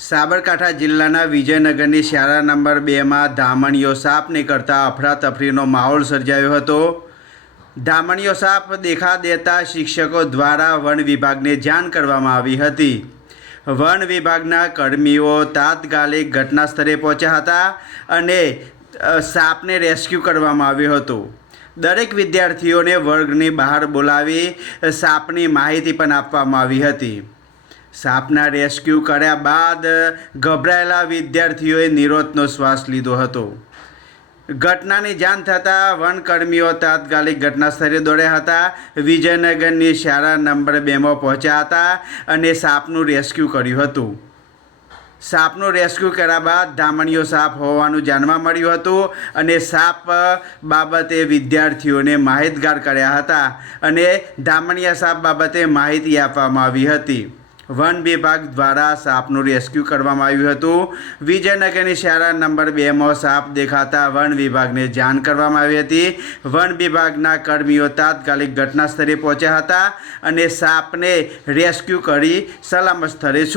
સાબરકાંઠા જિલ્લાના વિજયનગરની શાળા નંબર બેમાં ધામણીઓ સાપ નીકળતા અફરાતફરીનો માહોલ સર્જાયો હતો. ધામણીઓ સાપ દેખા દેતા શિક્ષકો દ્વારા વન વિભાગને જાણ કરવામાં આવી હતી. વન વિભાગના કર્મીઓ તાત્કાલિક ઘટના સ્થળે પહોંચ્યા હતા અને સાપને રેસ્ક્યુ કરવામાં આવ્યો હતો. દરેક વિદ્યાર્થીઓને વર્ગની બહાર બોલાવી સાપની માહિતી પણ આપવામાં આવી હતી. સાપના રેસ્ક્યુ કર્યા બાદ ગભરાયેલા વિદ્યાર્થીઓએ નિરોધનો શ્વાસ લીધો હતો. ઘટનાની જાણ થતાં વનકર્મીઓ તાત્કાલિક ઘટનાસ્થળે દોડ્યા હતા. વિજયનગરની શાળા નંબર બેમાં પહોંચ્યા હતા અને સાપનું રેસ્ક્યુ કર્યું હતું. સાપનું રેસ્ક્યુ કર્યા બાદ ધામણીઓ સાપ હોવાનું જાણવા મળ્યું હતું અને સાપ બાબતે વિદ્યાર્થીઓને માહિતગાર કર્યા હતા અને ધામણીયા સાપ બાબતે માહિતી આપવામાં આવી હતી. વન વિભાગ દ્વારા સાપનું રેસ્ક્યુ કરવામાં આવ્યું હતું. વિજયનગરની શાળા નંબર બેમાં સાપ દેખાતા વન વિભાગને જાણ કરવામાં આવી હતી. વન વિભાગના કર્મીઓ તાત્કાલિક ઘટના સ્થળે પહોંચ્યા હતા અને સાપને રેસ્ક્યુ કરી સલામત સ્થળે છોડી